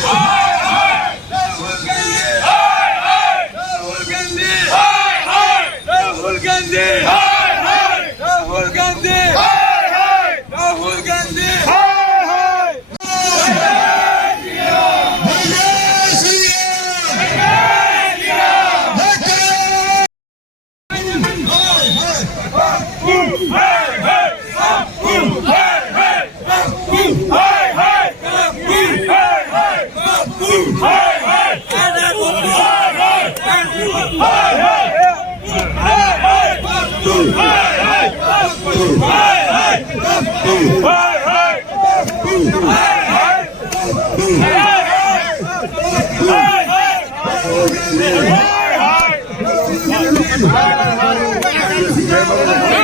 Rahul Rahul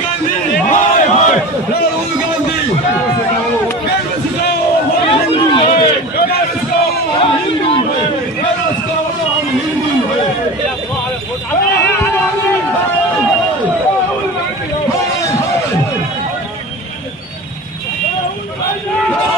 Gandhi Yeah.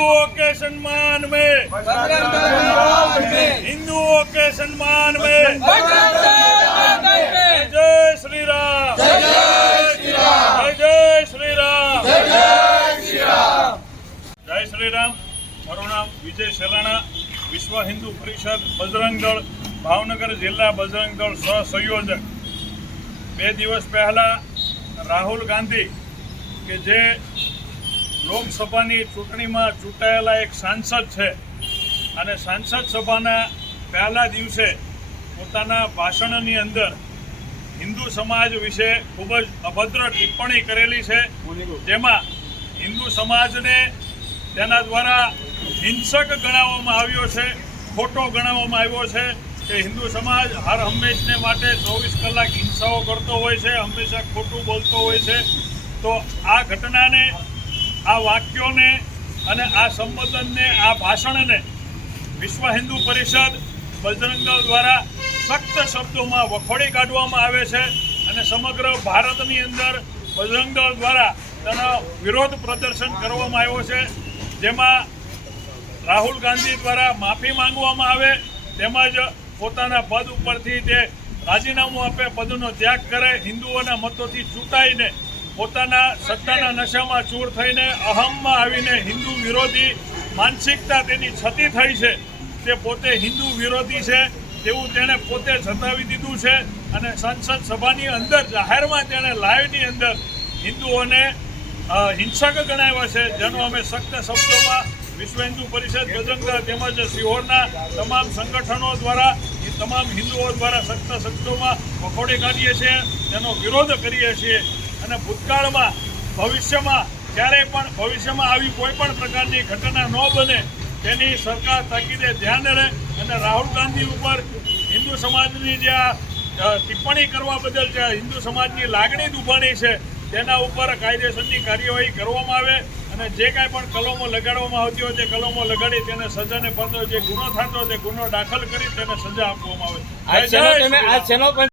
हिंदुओं के सम्मान में हिंदुओं के सम्मान में जय श्री राम जय जय श्री राम જય શ્રી રામ મારું નામ વિજય સેલાણા વિશ્વ હિન્દુ પરિષદ બજરંગ દળ ભાવનગર જિલ્લા બજરંગ દળ સહસંયોજક બે દિવસ પહેલા રાહુલ ગાંધી કે જે લોકસભાની ચૂંટણીમાં ચૂંટાયેલા એક સાંસદ છે. અને સાંસદ સભાના પહેલા દિવસે પોતાના ભાષણની અંદર હિન્દુ સમાજ વિશે ખૂબ જ અભદ્ર ટિપ્પણી કરેલી છે. જેમાં હિન્દુ સમાજને તેના દ્વારા હિંસક ગણાવવામાં આવ્યો છે, ખોટો ગણાવવામાં આવ્યો છે કે હિન્દુ સમાજ હર હંમેશને માટે ચોવીસ કલાક હિંસાઓ કરતો હોય છે, હંમેશા ખોટું બોલતો હોય છે. તો આ ઘટનાને આ વાક્યોને અને આ સંબોધનને, આ ભાષણને વિશ્વ હિન્દુ પરિષદ બજરંગ દળ દ્વારા સખ્ત શબ્દોમાં વખોડી કાઢવામાં આવે છે અને સમગ્ર ભારતની અંદર બજરંગ દળ દ્વારા તેનો વિરોધ પ્રદર્શન કરવામાં આવ્યો છે. જેમાં રાહુલ ગાંધી દ્વારા માફી માંગવામાં આવે, તેમજ પોતાના પદ ઉપરથી તે રાજીનામું આપે, પદનો ત્યાગ કરે, હિન્દુઓના મતોથી ચૂંટાઈને પોતાના સત્તાના નશામાં ચૂર થઈને અહમમાં આવીને હિન્દુ વિરોધી માનસિકતા તેની છતી થઈ છે તે પોતે હિન્દુ વિરોધી છે તેવું તેણે પોતે જતાવી દીધું છે અને સંસદ સભાની અંદર, જાહેરમાં તેણે લાઈવની અંદર હિન્દુઓને હિંસક ગણાવ્યા છે, જેનો અમે સખ્ત શબ્દોમાં વિશ્વ હિન્દુ પરિષદ, ગજંગા તેમજ સિહોરના તમામ સંગઠનો દ્વારા તમામ હિન્દુઓ દ્વારા સખ્ત શબ્દોમાં વખોડી કાઢીએ છીએ, તેનો વિરોધ કરીએ છીએ. અને ભૂતકાળમાં ભવિષ્યમાં ક્યારેય પણ ભવિષ્યમાં આવી કોઈ પણ પ્રકારની ઘટના ન બને તેની સરકાર તાકીદે ધ્યાન રહે અને રાહુલ ગાંધી ઉપર હિન્દુ સમાજની જે આ ટિપ્પણી કરવા બદલ જે હિન્દુ સમાજની લાગણી દુભાણી છે તેના ઉપર કાયદેસરની કાર્યવાહી કરવામાં આવે અને જે કાંઈ પણ કલમો લગાડવામાં આવતી હોય તે કલમો લગાડી તેને સજાને પંદર જે ગુનો થતો તે ગુનો દાખલ કરી તેને સજા આપવામાં આવે.